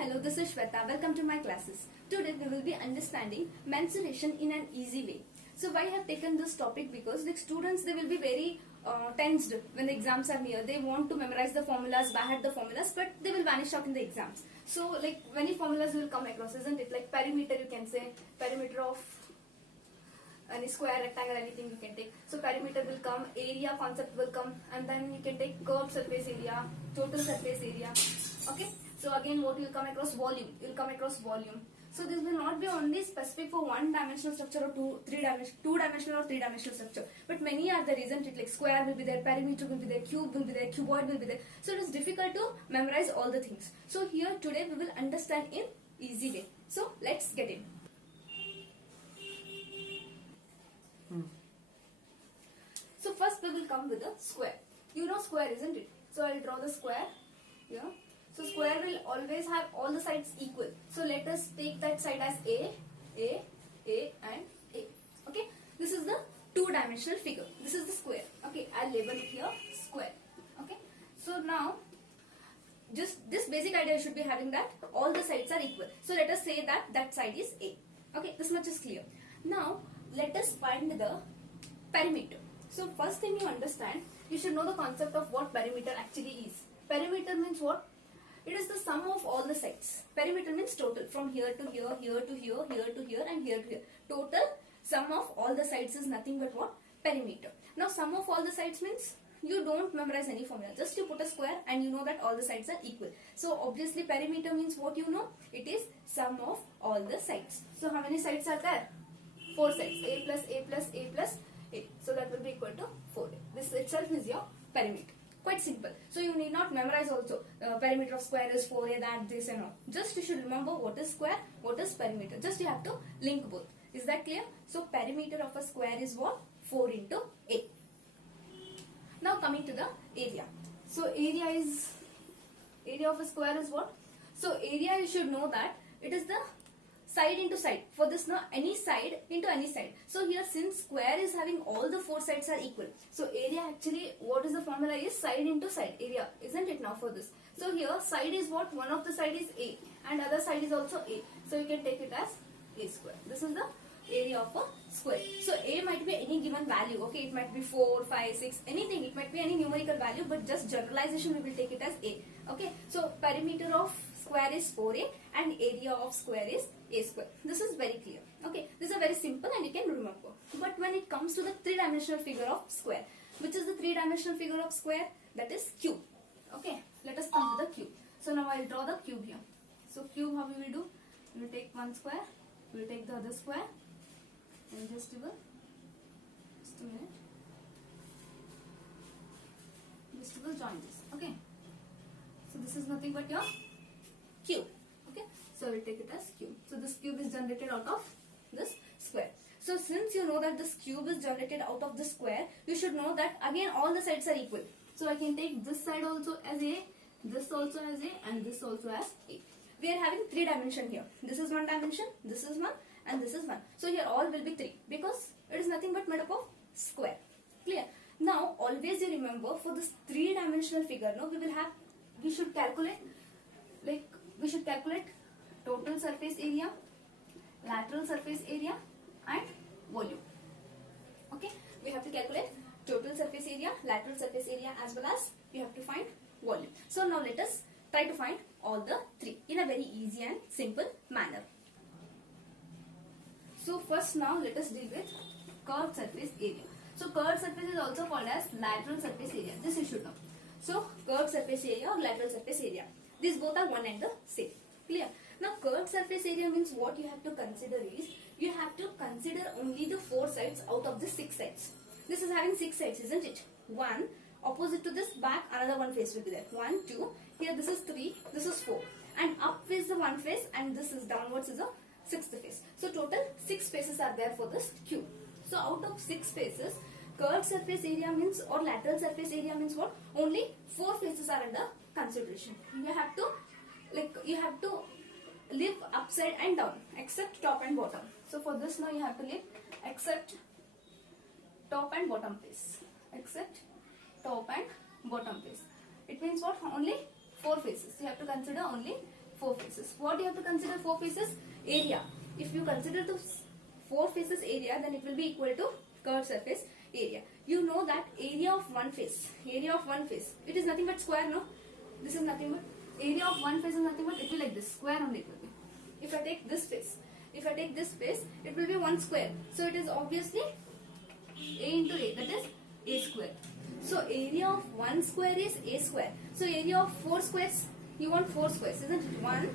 Hello, this is Shweta. Welcome to my classes. Today we will be understanding mensuration in an easy way. So why I have taken this topic? Because like students, they will be very tensed when the exams are near. They want to memorize the formulas, by heart the formulas, but they will vanish out in the exams. So like many formulas will come across, isn't it? Like perimeter, you can say perimeter of any square, rectangle, anything you can take. So perimeter will come, area concept will come, and then you can take curved surface area, total surface area. Okay. So again, what you will come across? Volume. You will come across volume. So this will not be only specific for one-dimensional structure or two-dimensional or three-dimensional structure. But many are there, isn't it? Like square will be there, perimeter will be there, cube will be there, cuboid will be there. So it is difficult to memorize all the things. So here today we will understand in easy way. So let's get in. So first we will come with a square. You know square, isn't it? So I will draw the square here. So square will always have all the sides equal. So let us take that side as A and A. Okay. This is the two-dimensional figure. This is the square. Okay. I'll label it here square. Okay. So now just this basic idea you should be having that all the sides are equal. So let us say that that side is A. Okay. This much is clear. Now let us find the perimeter. So first thing you understand, you should know the concept of what perimeter actually is. Perimeter means what? It is the sum of all the sides. Perimeter means total from here to here, here to here, here to here and here to here. Total sum of all the sides is nothing but what? Perimeter. Now sum of all the sides means you don't memorize any formula. Just you put a square and you know that all the sides are equal. So obviously perimeter means what you know? It is sum of all the sides. So how many sides are there? 4 sides. A plus A plus A plus A. So that will be equal to 4A. This itself is your perimeter. Quite simple. So you need not memorize also. Perimeter of square is 4A, that, this and all. Just you should remember what is square, what is perimeter. Just you have to link both. Is that clear? So perimeter of a square is what? 4 into A. Now coming to the area. So area of a square is what? So area you should know that it is the side into side. For this now any side into any side. So here since square is having all the 4 sides are equal. So area actually what is the formula is side into side area, isn't it now for this? So here side is what? One of the side is A and other side is also A. So you can take it as A square. This is the area of a square. So A might be any given value. Okay, it might be 4, 5, 6, anything. It might be any numerical value, but just generalization we will take it as A. Okay, so perimeter of square is 4A and area of square is A square. This is very clear. Okay, this is very simple and you can remember. But when it comes to the three-dimensional figure of square, which is the three-dimensional figure of square? That is cube. Okay, let us come to the cube. So now I will draw the cube here. So cube, how we will do? We will take one square, we will take the other square and just a minute. Just we will join this. Okay. So this is nothing but your cube. Okay. So we'll take it as cube. So this cube is generated out of this square. So since you know that this cube is generated out of the square, you should know that again all the sides are equal. So I can take this side also as A, this also as A and this also as A. We are having 3 dimension here. This is 1 dimension, this is 1 and this is 1. So here all will be 3 because it is nothing but made up of square. Clear? Now always you remember for this 3-dimensional figure, no, we should calculate total surface area, lateral surface area and volume. Okay, we have to calculate total surface area, lateral surface area as well as you have to find volume. So now let us try to find all the 3 in a very easy and simple manner. So first now let us deal with curved surface area. So curved surface is also called as lateral surface area. This you should know. So curved surface area or lateral surface area. These both are one and the same. Clear? Now curved surface area means what you have to consider is you have to consider only the 4 sides out of the 6 sides. This is having 6 sides, isn't it? 1 opposite to this back, another one face will be there. 1, 2. Here this is 3, this is 4. And up is the one face and this is downwards is a 6th face. So total 6 faces are there for this cube. So out of 6 faces, curved surface area means or lateral surface area means what? Only 4 faces are under consideration. You have to leave upside and down except top and bottom. So for this now you have to leave except top and bottom face. Except top and bottom face. It means what? Only 4 faces. You have to consider only 4 faces. What you have to consider 4 faces? Area. If you consider the 4 faces area, then it will be equal to curved surface area. You know that area of one face, it is nothing but square, no? This is nothing but, area of one face is nothing but, it will be like this, square only it will be. If I take this face, it will be one square. So it is obviously a into a, that is a square. So area of one square is a square. So area of 4 squares, you want 4 squares, isn't it? One,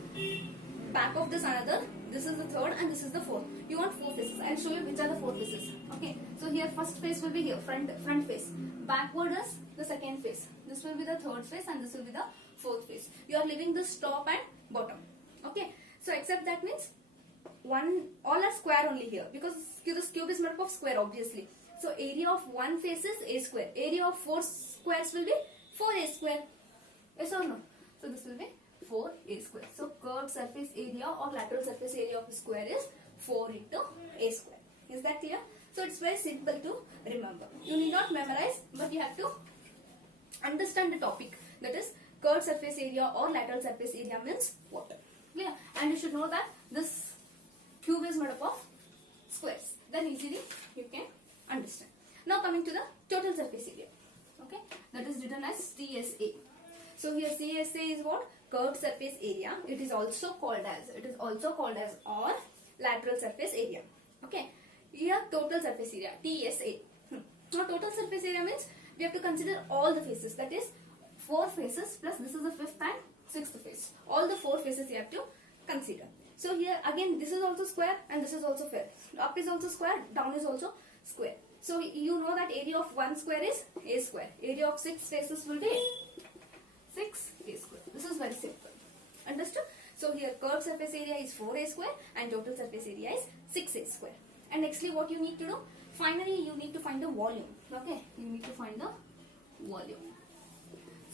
back of this another, this is the third and this is the fourth. You want 4 faces. I will show you which are the 4 faces. Okay. So here first face will be here, front face. Backward is the second face. This will be the third face and this will be the fourth face. You are leaving this top and bottom. Okay. So except that means all are square only here, because this cube is made up of square obviously. So area of one face is a square. Area of 4 squares will be 4a square. Yes or no? So this will be 4a square. So curved surface area or lateral surface area of a square is 4 into a square. Is that clear? So it's very simple to remember. You need not memorize, but you have to understand the topic. That is, curved surface area or lateral surface area means what? Clear? And you should know that this cube is made up of squares. Then easily you can understand. Now coming to the total surface area. Okay, that is written as TSA. So here TSA is what? Curved surface area. It is also called as or lateral surface area. Okay, here total surface area, TSA. Now total surface area means we have to consider all the faces. That is 4 faces plus this is the 5th and 6th face. All the 4 faces you have to consider. So here again this is also square and this is also fair. Up is also square, down is also square. So you know that area of 1 square is a square. Area of 6 faces will be 6a square. This is very simple. Understood? So here curved surface area is 4a square and total surface area is 6a square. And nextly what you need to do? Finally you need to find the volume. Okay? You need to find the volume.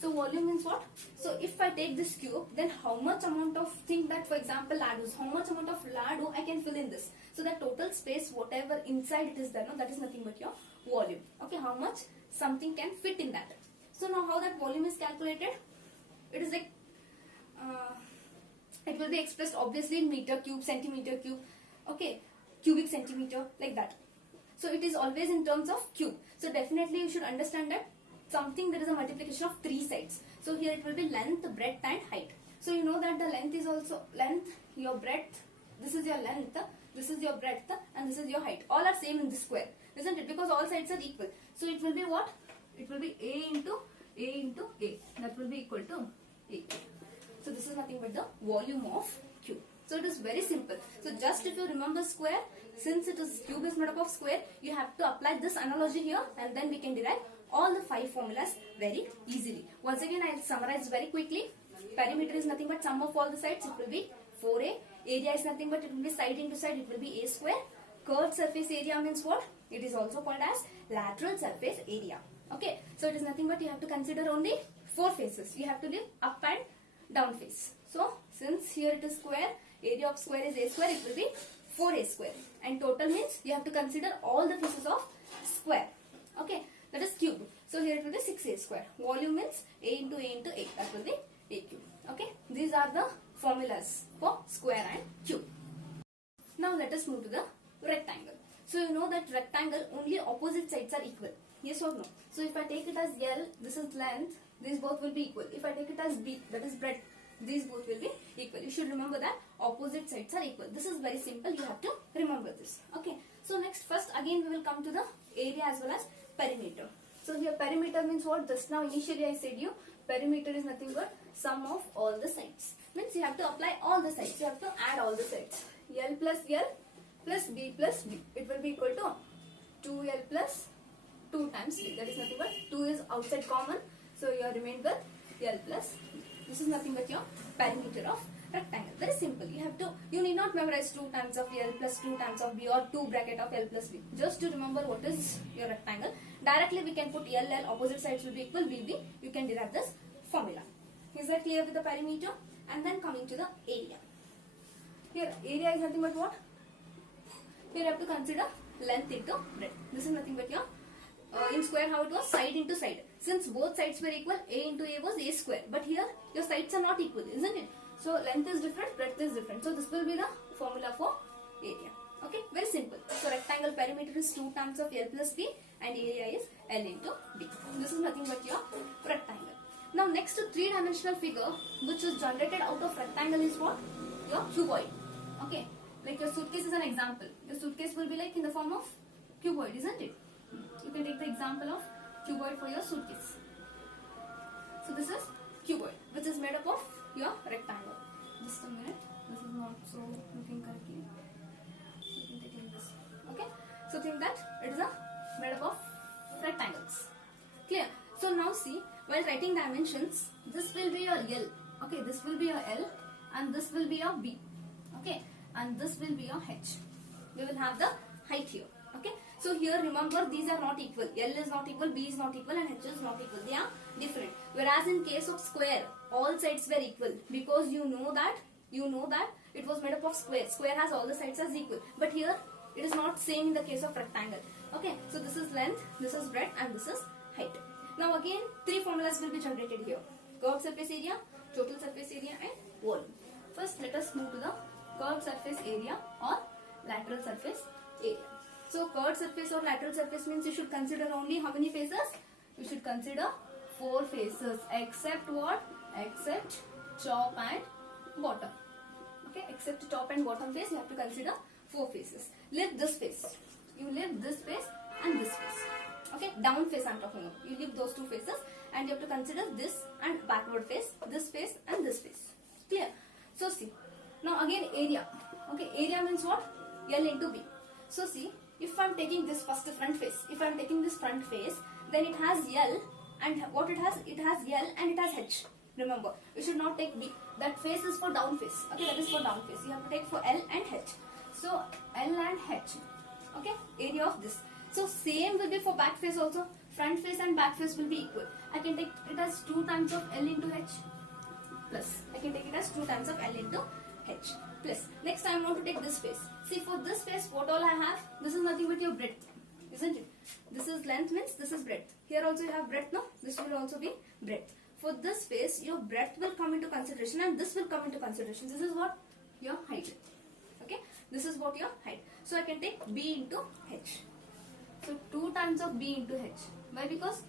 So volume means what? So if I take this cube, then how much amount of thing that, for example, ladoos, how much amount of lado I can fill in this? So the total space, whatever inside it is there, no, that is nothing but your volume. Okay, how much something can fit in that. So now how that volume is calculated? It is like, it will be expressed obviously in meter cube, centimeter cube, okay, cubic centimeter, like that. So it is always in terms of cube. So definitely you should understand that something there is a multiplication of 3 sides. So here it will be length, breadth and height. So you know that the length is also length, your breadth, this is your length, this is your breadth and this is your height. All are same in this square, isn't it? Because all sides are equal. So it will be what? It will be A into A. That will be equal to A. So this is nothing but the volume of cube. So it is very simple. So just if you remember square, since it is cube is made up of square, you have to apply this analogy here and then we can derive all the 5 formulas very easily. Once again I will summarize very quickly. Perimeter is nothing but sum of all the sides, it will be 4a. Area is nothing but it will be side into side, it will be a square. Curved surface area means what? It is also called as lateral surface area. Okay, so it is nothing but you have to consider only 4 faces. You have to leave up and down face. So since here it is square, area of square is a square, it will be 4a square. And total means you have to consider all the faces of square. Okay, that is cube. So here it will be 6a square. Volume means a into a. That will be a cube. Okay, these are the formulas for square and cube. Now let us move to the rectangle. So you know that rectangle only opposite sides are equal. Yes or no? So if I take it as L, this is length, these both will be equal. If I take it as B, that is breadth, these both will be equal. You should remember that opposite sides are equal. This is very simple. You have to remember this. Okay. So next, first again we will come to the area as well as perimeter. So here perimeter means what? Just now initially I said you, perimeter is nothing but sum of all the sides. Means you have to apply all the sides. You have to add all the sides. L plus B plus B. It will be equal to 2L plus 2 times B. That is nothing but 2 is outside common. So you are remained with L plus B. This is nothing but your perimeter of rectangle. Very simple. You need not memorize 2 times of L plus 2 times of B or 2 bracket of L plus B. Just to remember what is your rectangle. Directly we can put L, opposite sides will be equal, B. You can derive this formula. Is that clear with the perimeter? And then coming to the area. Here area is nothing but what? Here you have to consider length into breadth. This is nothing but your in square how it was, side into side. Since both sides were equal, a into a was a square. But here your sides are not equal, isn't it? So length is different, breadth is different. So this will be the formula for area. Okay, very simple. So rectangle perimeter is 2 times of L plus B and area is L into B. This is nothing but your rectangle. Now next to 3-dimensional figure which is generated out of rectangle is what? Your cuboid. Okay, like your suitcase is an example. Your suitcase will be like in the form of cuboid, isn't it? You can take the example of cuboid for your suitcase. So this is cuboid which is made up of your rectangle. Just a minute, this is not so looking correctly. You can take like this. Okay, so think that it is a made up of rectangles. Clear? So now see, while writing dimensions, this will be your L. Okay, this will be your L and this will be your B. Okay, and this will be your H. We will have the height here. Okay, so here remember these are not equal. L is not equal, B is not equal and H is not equal. They are different. Whereas in case of square, all sides were equal because you know that it was made up of square. Square has all the sides as equal. But here it is not same in the case of rectangle. Okay, so this is length, this is breadth and this is height. Now again 3 formulas will be generated here. Curved surface area, total surface area and volume. First let us move to the curved surface area or lateral surface area. So curved surface or lateral surface means you should consider only how many faces? You should consider 4 faces except what? Except top and bottom. Okay, except top and bottom face you have to consider 4 faces. Leave this face. You leave this face and this face. Okay, down face I am talking about. You leave those 2 faces and you have to consider this and backward face, this face and this face. Clear? So see, now again area. Okay, area means what? L into B. So see, if I am taking this first front face, if I am taking this front face, then it has L and what it has? It has L and it has H. Remember, you should not take B. That face is for down face. Okay, that is for down face. You have to take for L and H. So L and H. Okay, area of this. So same will be for back face also. Front face and back face will be equal. I can take it as 2 times of L into H plus. I can take it as 2 times of L into H plus. Next I want to take this face. See, for this face what all I have? This is nothing but your breadth, isn't it? This is length means this is breadth. Here also you have breadth, no? This will also be breadth. For this face your breadth will come into consideration and this will come into consideration. This is what? Your height. Okay, this is what your height. So I can take B into H. So 2 times of B into H. Why? Because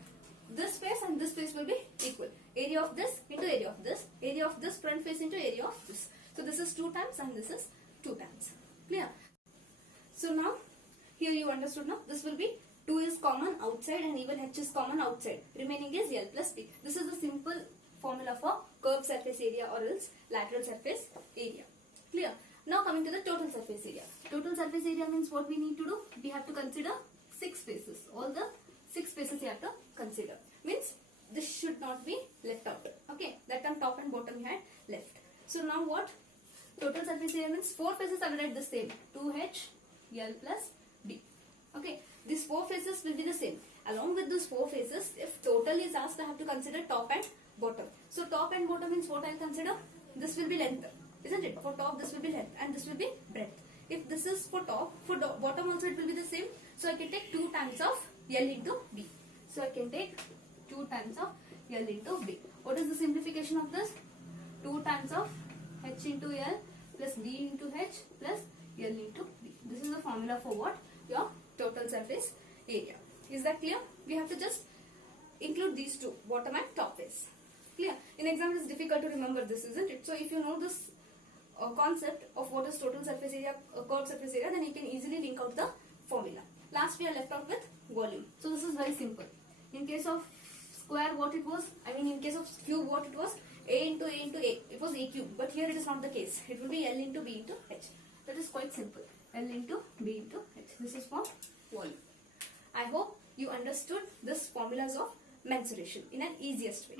this face and this face will be equal. Area of this into area of this. Area of this front face into area of this. So this is 2 times and this is 2 times. Clear? So now here you understood now. This will be 2 is common outside and even H is common outside. Remaining is L plus B. This is the simple formula for curved surface area or else lateral surface area. Clear? Now coming to the total surface area. Total surface area means what we need to do? We have to consider 6 faces. All the 6 faces you have to consider. Means this should not be left out. Okay, that time top and bottom you had left. So now what? Total surface area means 4 faces are write the same. 2H, L plus B. Okay, these 4 faces will be the same. Along with those 4 faces, if total is asked, I have to consider top and bottom. So top and bottom means what I will consider? This will be length, isn't it? For top this will be length and this will be breadth. If this is for top, for bottom also it will be the same. So I can take 2 times of L into B. So I can take 2 times of L into B. What is the simplification of this? 2 times of H into L plus B into H plus L into B. This is the formula for what? Your total surface area. Is that clear? We have to just include these 2, bottom and top face. Clear? In exam it is difficult to remember this, isn't it? So if you know this concept of what is total surface area, curved surface area, then you can easily link out the formula. Last we are left out with volume. So this is very simple. In case of square what it was, in case of cube what it was, A into A into A. It was A cube. But here it is not the case. It will be L into B into H. That is quite simple. L into B into H. This is for volume. I hope you understood this formulas of mensuration in an easiest way.